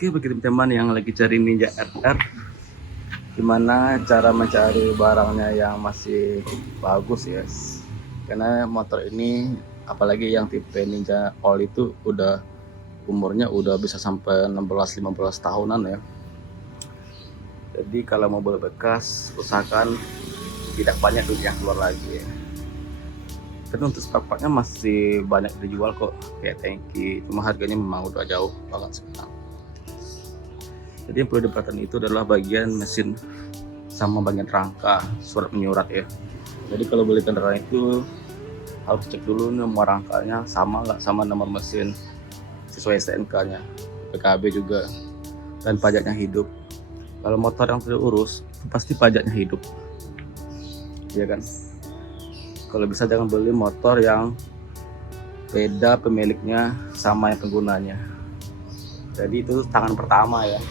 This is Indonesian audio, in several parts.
Oke, bagi teman-teman yang lagi cari Ninja RR, gimana cara mencari barangnya yang masih bagus ya? Karena motor ini, apalagi yang tipe Ninja All itu udah umurnya udah bisa sampai 16-15 tahunan ya. Jadi kalau mobil bekas, usahakan tidak banyak duit yang keluar lagi ya. Tapi untuk spare partnya masih banyak dijual kok, kayak tangki, cuma harganya memang udah jauh banget sekarang. Jadi yang perlu diperhatikan itu adalah bagian mesin sama bagian rangka surat menyurat ya. Jadi kalau beli kendaraan itu harus cek dulu nomor rangkanya sama nggak sama nomor mesin sesuai STNK-nya, PKB juga, dan pajaknya hidup. Kalau motor yang tidak urus pasti pajaknya hidup, ya kan? Kalau bisa jangan beli motor yang beda pemiliknya sama yang penggunanya. Jadi itu tangan pertama ya,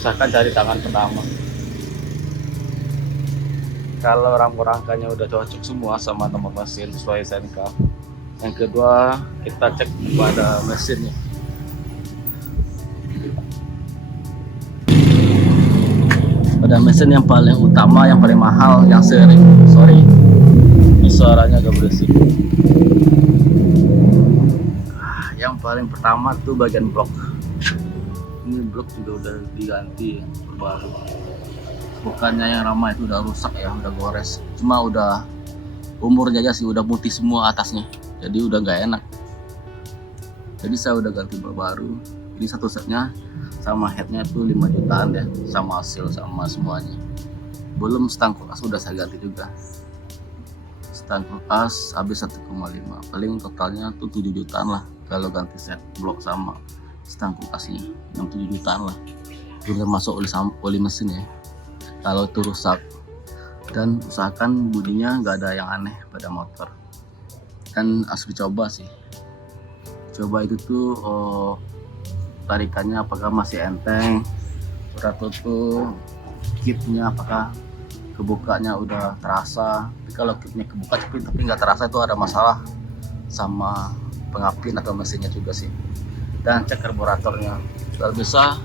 usahakan cari tangan pertama. Kalau rangkanya udah cocok semua sama nomor mesin sesuai SNK, yang kedua kita cek pada mesinnya. Pada mesin yang paling utama, yang paling mahal, yang sering, ini suaranya agak berisik. Yang paling pertama tuh bagian blok. Ini blok juga udah diganti ya, baru. Bukannya yang lama itu udah rusak ya, udah gores. Cuma udah umurnya aja sih udah putih semua atasnya. Jadi udah nggak enak. Jadi saya udah ganti blok baru. Ini satu setnya sama headnya tuh 5 jutaan ya, sama seal sama semuanya. Belum stang kulkas udah saya ganti juga. Stang kulkas habis 1,5, paling totalnya tuh 7 jutaan lah kalau ganti set blok sama stang kulkasnya, yang 7 jutaan lah. Belum masuk oli mesin ya kalau itu rusak. Dan usahakan budinya nggak ada yang aneh pada motor, kan harus dicoba sih. Coba itu tuh tarikannya apakah masih enteng, udah tutup, kitnya apakah kebukanya udah terasa. Tapi kalau kitnya kebuka tapi nggak terasa, itu ada masalah sama pengapian atau mesinnya juga sih. Dan cek karburatornya. Kalau bisa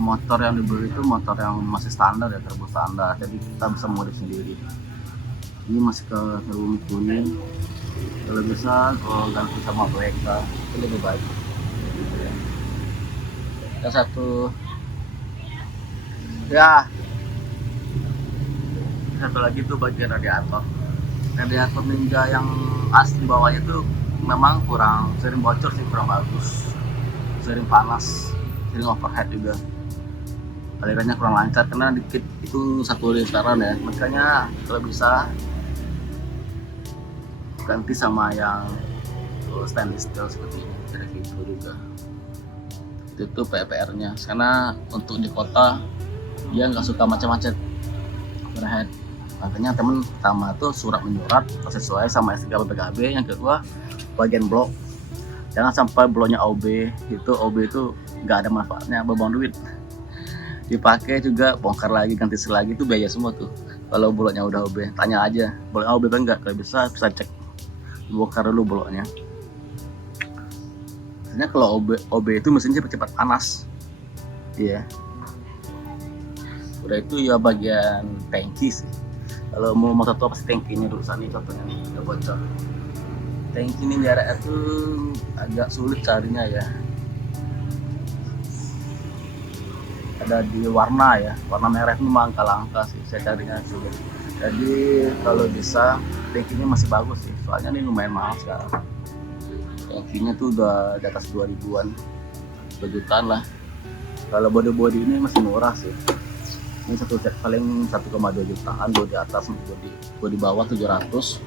motor yang dibeli itu motor yang masih standar ya, turbo standar, jadi kita bisa modif sendiri. Ini masih ke turbo kuning, kalau bisa ganti sama BK itu lebih baik. Yang satu ya, satu lagi tuh bagian radiator Ninja yang asli bawahnya tuh memang kurang sering bocor sih, kurang bagus, sering panas, sering overhead juga, alirannya kurang lancar karena dikit itu 1 literan ya. Makanya kalau bisa ganti sama yang stainless steel seperti ini, kayak gitu juga. Itu PR-nya, karena untuk di kota dia nggak suka macet-macet overhead. Makanya temen pertama tuh surat menyurat sesuai sama STNK PKB. Yang kedua bagian blok, jangan sampai bloknya OB itu nggak ada manfaatnya, buang duit. Dipakai juga bongkar lagi, ganti seal lagi, itu biaya semua tuh. Kalau bloknya udah OB, tanya aja bloknya OB enggak, kalau bisa cek, bongkar dulu bloknya. Sebenarnya kalau OB itu mesinnya cepat panas, iya. Udah itu ya bagian tangki sih. Kalau mau motor tua pasti tangkinya dulu. Ini contohnya nih, udah bocor. Tangki ini jaraknya tuh agak sulit carinya ya. Ada di warna ya, warna merah itu memang langka sih, saya carinya sulit. Jadi kalau bisa tangkinya masih bagus sih, soalnya ini lumayan mahal sekarang. Tangkinya tuh udah di atas 2000-an, 2 jutaan lah. Kalau body ini masih murah sih. Ini satu set paling 1,2 jutaan, body atas, body bawah 700,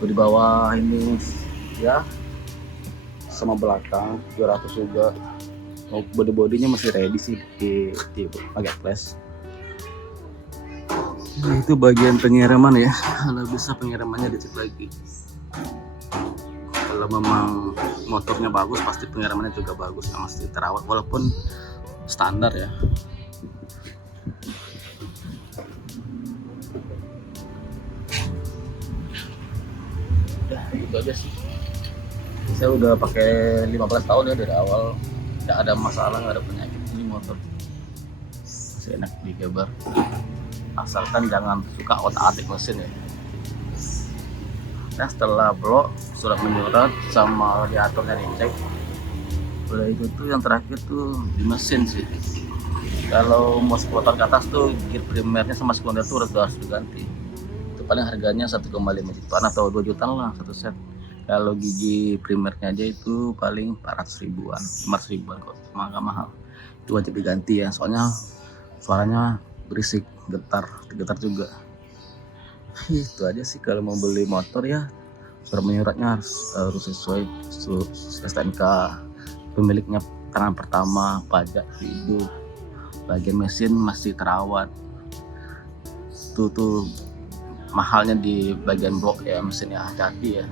body bawah ini ya sama belakang 700 juga. Body-bodinya masih ready sih di pakai flash. Nah, itu bagian pengiriman ya, kalau bisa pengirimannya dicek lagi. Kalau memang motornya bagus pasti pengirimannya juga bagus, yang mesti terawat walaupun standar ya. Udah gitu aja sih. Saya udah pakai 15 tahun ya dari awal, nggak ada masalah, nggak ada penyakit. Ini motor masih enak digeber, asalkan jangan suka otak-atik mesin ya. Nah setelah blok, surat menyurat sama radiatornya dicek, udah itu tuh yang terakhir tuh di mesin sih. Kalau mau motor ke atas tuh gear primernya sama sekunder tuh harus diganti. Itu paling harganya 1,5 jutaan atau 2 jutaan lah satu set. Kalau gigi primernya aja itu paling 400 ribuan, 500 ribuan kok, agak mahal. Itu wajib diganti ya, soalnya suaranya berisik, getar juga. Itu aja sih kalau mau beli motor ya. Surat menyuratnya harus sesuai STNK, pemiliknya tangan pertama, pajak hidup, bagian mesin masih terawat. Tuh mahalnya di bagian blok ya, mesin ya, hati-hati ya.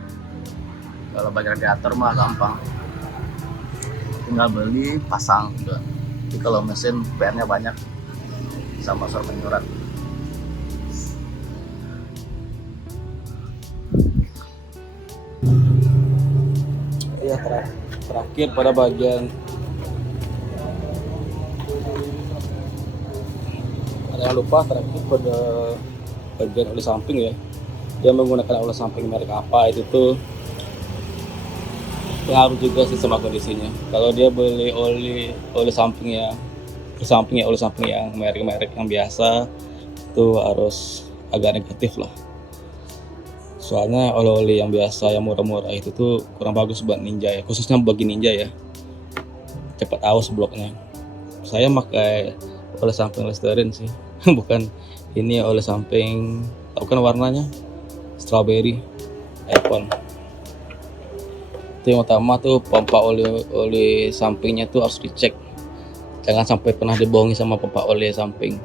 Kalau bagian radiator mah gampang, tinggal beli pasang juga. Tapi kalau mesin PR-nya banyak sama surat menyurat. Ya terakhir pada bagian jangan lupa terakhir pada bagian oli samping ya, dia menggunakan oli samping merek apa itu tuh pengaruh juga sih sama kondisinya. Kalau dia beli oli samping ya oli samping yang merek yang biasa tuh harus agak negatif lah. Soalnya oli yang biasa yang murah-murah itu tuh kurang bagus buat Ninja ya, khususnya bagi Ninja ya, cepat aus bloknya. Saya pakai oli samping Listerine sih bukan ini oli samping, tahu kan warnanya strawberry iPhone. Itu yang utama tuh pompa oli sampingnya tuh harus dicek, jangan sampai pernah dibohongi sama pompa oli samping.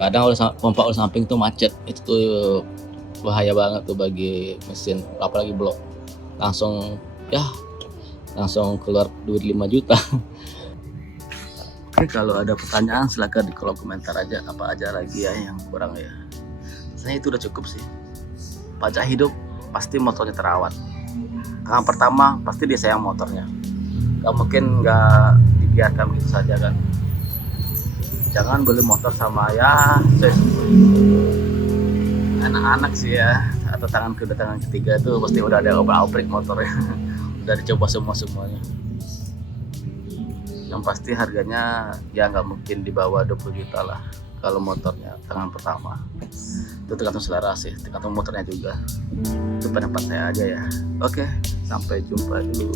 Kadang pompa oli samping tuh macet, itu tuh bahaya banget tuh bagi mesin, apalagi blok. Langsung keluar duit 5 juta. Oke, kalau ada pertanyaan silahkan di kolom komentar aja, apa aja lagi ya yang kurang ya. Saya itu udah cukup sih. Pajak hidup pasti motornya terawat. Tangan pertama pasti dia sayang motornya. Gak mungkin gak dibiarkan begitu saja kan. Jangan beli motor sama ya anak-anak sih ya, atau tangan kedua tangan ketiga itu pasti udah ada obrak-abrik motornya. Udah dicoba semuanya. Yang pasti harganya ya nggak mungkin di bawah 20 juta lah kalau motornya tangan pertama. Itu tergantung selera sih, tergantung motornya juga. Itu pendapat saya aja ya. Oke, sampai jumpa dulu.